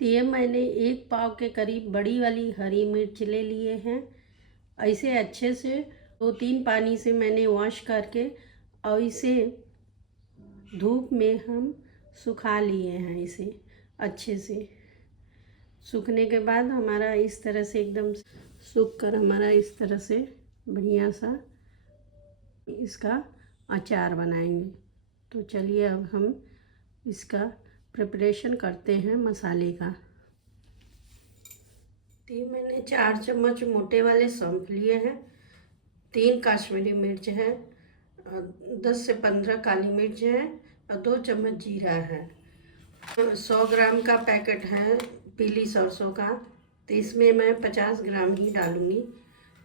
तो ये मैंने 1 पाव के करीब बड़ी वाली हरी मिर्च ले लिए हैं। ऐसे अच्छे से 2-3 पानी से मैंने वॉश करके और इसे धूप में हम सुखा लिए हैं। इसे अच्छे से सूखने के बाद हमारा इस तरह से एकदम सूख कर हमारा इस तरह से बढ़िया सा इसका अचार बनाएंगे। तो चलिए अब हम इसका प्रिपरेशन करते हैं मसाले का। तो मैंने 4 चम्मच मोटे वाले सौंफ लिए हैं, 3 काश्मीरी मिर्च है, 10 से 15 काली मिर्च है और 2 चम्मच जीरा है। 100 ग्राम का पैकेट है पीली सरसों का, तो इसमें मैं 50 ग्राम ही डालूँगी।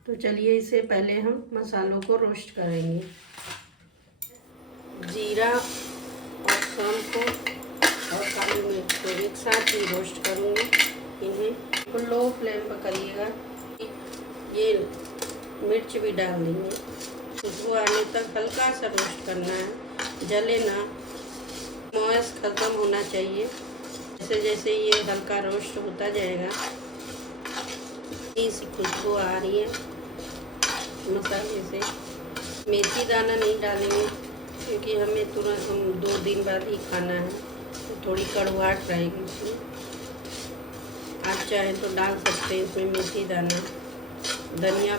तो चलिए इसे पहले हम मसालों को रोस्ट करेंगे। जीरा और सौंफ को और काली मिर्च को एक साथ ही रोस्ट करूँगी। इन्हें लो फ्लेम पर करिएगा। ये मिर्च भी डाल देंगे, खुशबू आने तक हल्का सा रोस्ट करना है, जले ना, मॉइस्ट ख़त्म होना चाहिए। जैसे जैसे ये हल्का रोस्ट होता जाएगा इसी खुशबू आ रही है मसाले से। मेथी दाना नहीं डालेंगे क्योंकि हमें तुरंत 2 दिन बाद ही खाना है, तो थोड़ी कड़वाहट रहेगी इसमें। आप चाहें तो डाल सकते हैं इसमें मेथी दाना, धनिया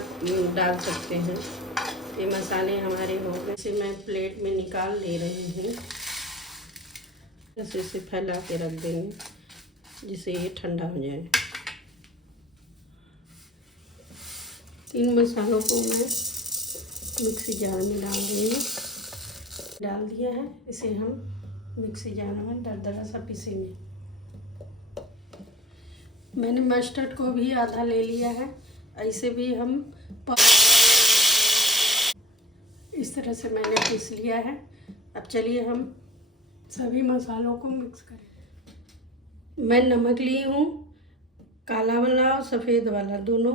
डाल सकते हैं। ये मसाले हमारे हो गए। इसे मैं प्लेट में निकाल ले रही हूँ। इसे फैला के रख देंगे जिससे ये ठंडा हो जाए। 3 मसालों को मैं मिक्सी जार में डाल रही हूँ। डाल दिया है, इसे हम मिक्सी जार में दरदरा सा पीसेंगे। मैंने मस्टर्ड को भी आधा ले लिया है। ऐसे भी हम इस तरह से मैंने पीस लिया है। अब चलिए हम सभी मसालों को मिक्स करें। मैं नमक ली हूँ, काला वाला और सफ़ेद वाला दोनों,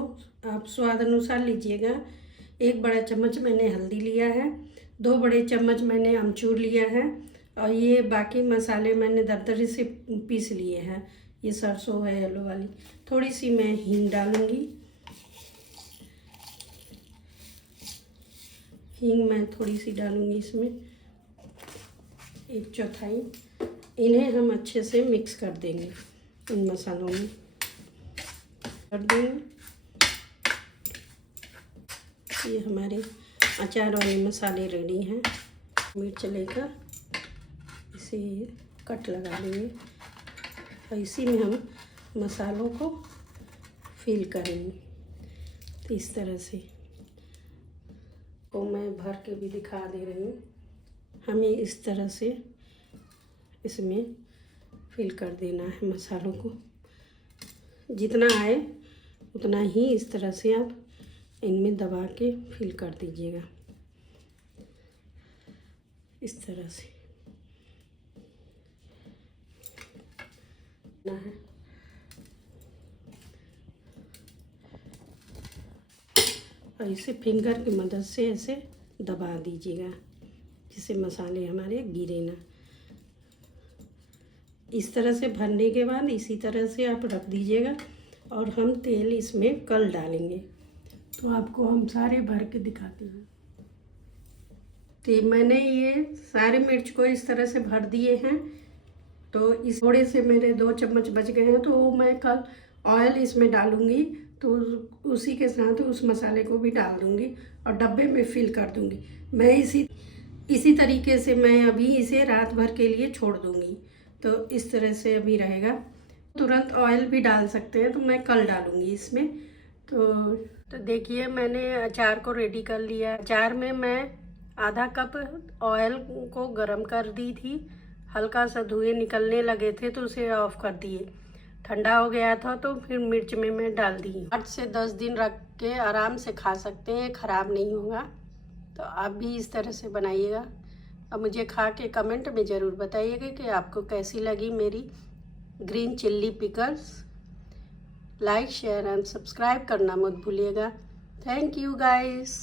आप स्वाद अनुसार लीजिएगा। 1 बड़ा चम्मच मैंने हल्दी लिया है, 2 बड़े चम्मच मैंने अमचूर लिया है और ये बाकी मसाले मैंने दरदरे से पीस लिए हैं। ये सरसों है येलो वाली। थोड़ी सी मैं हींग डालूँगी। हींग मैं थोड़ी सी डालूँगी इसमें, 1/4। इन्हें हम अच्छे से मिक्स कर देंगे इन मसालों में कर देंगे। ये हमारे अचार वाले मसाले रेडी हैं। मिर्च लेकर इसे कट लगा देंगे और इसी में हम मसालों को फिल करेंगे। तो इस तरह से को मैं भर के भी दिखा दे रही हूँ। हमें इस तरह से इसमें फिल कर देना है मसालों को। जितना आए उतना ही इस तरह से आप इनमें दबा के फिल कर दीजिएगा, इस तरह से है। और इसे फिंगर की मदद से ऐसे दबा दीजिएगा जिससे मसाले हमारे गिरे ना। इस तरह से भरने के बाद इसी तरह से आप रख दीजिएगा और हम तेल इसमें कल डालेंगे। तो आपको हम सारे भर के दिखाते हैं। तो मैंने ये सारे मिर्च को इस तरह से भर दिए हैं। तो इस थोड़े से मेरे 2 चम्मच बच गए हैं, तो मैं कल ऑयल इसमें डालूँगी, तो उसी के साथ उस मसाले को भी डाल दूँगी और डब्बे में फिल कर दूँगी। मैं इसी तरीके से मैं अभी इसे रात भर के लिए छोड़ दूँगी। तो इस तरह से अभी रहेगा। तुरंत ऑयल भी डाल सकते हैं, तो मैं कल डालूँगी इसमें। तो देखिए मैंने अचार को रेडी कर लिया। अचार में मैं आधा कप ऑयल को गरम कर दी थी। हल्का सा धुएँ निकलने लगे थे तो उसे ऑफ़ कर दिए। ठंडा हो गया था तो फिर मिर्च में मैं डाल दी। 8 से 10 दिन रख के आराम से खा सकते हैं, ख़राब नहीं होगा। तो आप भी इस तरह से बनाइएगा। अब मुझे खा के कमेंट में ज़रूर बताइएगा कि आपको कैसी लगी मेरी green chilli pickles. Like, share and subscribe करना मत भूलिएगा। Thank you guys.